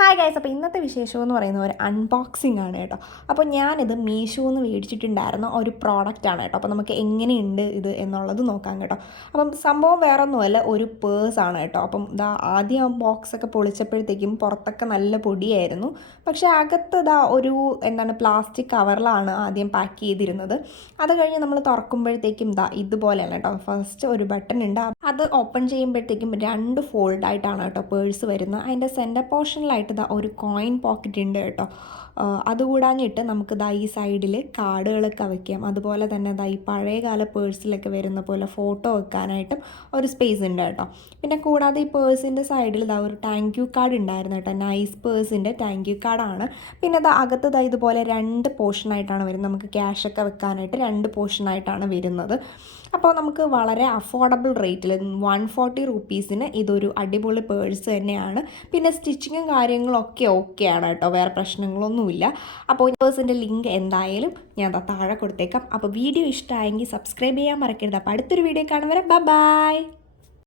Hi guys, അപ്പോൾ ഇന്നത്തെ വിശേഷം എന്ന് പറയുന്നത് ഒരു അൺബോക്സിംഗ് ആണ് കേട്ടോ. അപ്പോൾ ഞാനിത് മീഷോന്ന് മേടിച്ചിട്ടുണ്ടായിരുന്ന ഒരു പ്രോഡക്റ്റാണ് കേട്ടോ. അപ്പോൾ നമുക്ക് എങ്ങനെയുണ്ട് ഇത് എന്നുള്ളത് നോക്കാം കേട്ടോ. അപ്പം സംഭവം വേറെ ഒന്നുമല്ല, ഒരു പേഴ്സാണ് കേട്ടോ. അപ്പം ഇതാ ആദ്യം ആ ബോക്സൊക്കെ പൊളിച്ചപ്പോഴത്തേക്കും പുറത്തൊക്കെ നല്ല പൊടിയായിരുന്നു. പക്ഷേ അകത്ത് ഇതാ ഒരു പ്ലാസ്റ്റിക് കവറിലാണ് ആദ്യം പാക്ക് ചെയ്തിരുന്നത്. അത് കഴിഞ്ഞ് നമ്മൾ തുറക്കുമ്പോഴത്തേക്കും ഇതാ ഇതുപോലെയാണ് കേട്ടോ. ഫസ്റ്റ് ഒരു ബട്ടൺ ഉണ്ട്, അത് ഓപ്പൺ ചെയ്യുമ്പോഴത്തേക്കും 2 ഫോൾഡായിട്ടാണ് കേട്ടോ പേഴ്സ് വരുന്നത്. അതിൻ്റെ സെൻറ്റർ പോർഷനിലായിട്ട് ഇതാ ഒരു കോയിൻ പോക്കറ്റ് ഉണ്ട് കേട്ടോ. അതുകൂടാഞ്ഞിട്ട് നമുക്ക് ഇതാ ഈ സൈഡിൽ കാർഡുകളൊക്കെ വയ്ക്കാം. അതുപോലെ തന്നെ ഇതാ ഈ പഴയകാല പേഴ്സിലൊക്കെ വരുന്ന പോലെ ഫോട്ടോ വെക്കാനായിട്ടും ഒരു സ്പേസ് ഉണ്ട് കേട്ടോ. പിന്നെ കൂടാതെ ഈ പേഴ്സിൻ്റെ സൈഡിൽ ഇതാ ഒരു താങ്ക് യു കാർഡ് ഉണ്ടായിരുന്നു കേട്ടോ. നൈസ് പേഴ്സിൻ്റെ താങ്ക് യു കാർഡാണ്. പിന്നെ ഇതാ അകത്ത് ഇതാ ഇതുപോലെ 2 പോർഷനായിട്ടാണ് വരുന്നത്. നമുക്ക് ക്യാഷൊക്കെ വെക്കാനായിട്ട് 2 പോർഷനായിട്ടാണ് വരുന്നത്. അപ്പോൾ നമുക്ക് വളരെ അഫോർഡബിൾ റേറ്റിൽ 140 റുപ്പീസിന് ഇതൊരു അടിപൊളി പേഴ്സ് തന്നെയാണ്. പിന്നെ സ്റ്റിച്ചിങ്ങും കാര്യങ്ങളൊക്കെ ഓക്കെയാണ് കേട്ടോ, വേറെ പ്രശ്നങ്ങളൊന്നുമില്ല. അപ്പോൾ ഈ പേഴ്സിൻ്റെ ലിങ്ക് എന്തായാലും ഞാൻ താഴെ കൊടുത്തേക്കാം. അപ്പോൾ വീഡിയോ ഇഷ്ടമായെങ്കിൽ സബ്സ്ക്രൈബ് ചെയ്യാൻ മറക്കരുത്. അപ്പോൾ അടുത്തൊരു വീഡിയോ കാണും വരെ ബൈ.